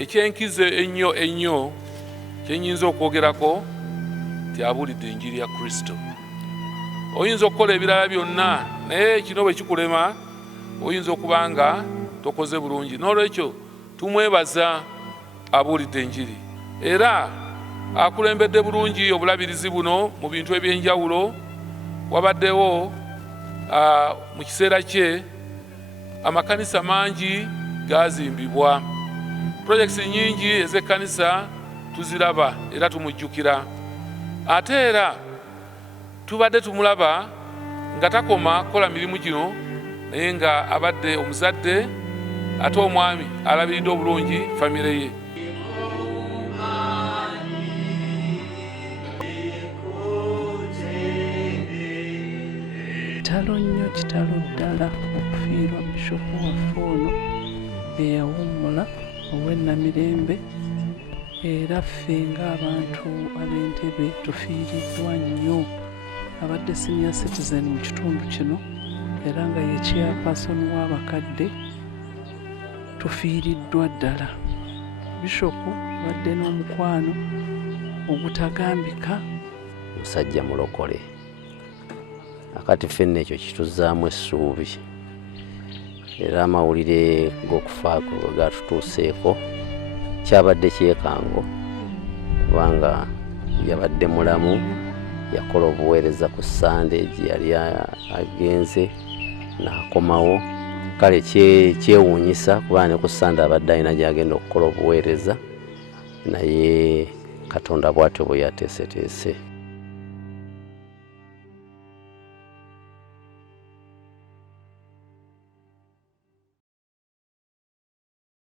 ekyenkize ennyo kyenyinza okwogerako nti abuulidde enjiri ya Kristo. Oyinza okukola ebirala byonna naye kino bwe kikulema oyinza okuba nga tokoze bulungi. N'olwekyo tumwebaza abuulidde enjiri era akulembedde bulungi obulabirizi buno mu bintu eby'enjawulo. Wabaddewo mu kiseera kye amakanisa mangi gazimbibwa, projects nyingi ez'ekkanisa tuziraba era tumujjukira. Ate era tubadde tumulaba nga takoma kukola mirimu gino naye nga abadde omuzadde ate omwami alabiridde obulungi famire ye. Kitalo nnyo, kitalo ddala okufiirwa bishopu waffe ono eyawummula ow'ennamirembe, era ffe ng'abantu ab'Entebbe tufiiriddwa nnyo. Abadde senior citizen mu kitundu kino era nga ye chairperson w'abakadde, tufiiriddwa ddala. Bishopu abadde n'omukwano ogutagambika. Musajja mulokole, akati ffenna ekyo kituzaamu essuubi era amawulire g'okufa kwe gatutuuseeko kyabadde kyekango kubanga yabadde mulamu, yakola obuweereza ku Sande gye yali agenze n'akomawo. Kale kyewuunyisa kubanga ne ku Sande abadde alina gy'agenda okukola obuweereza, naye Katonda bw'atyo bwe yateeseteese.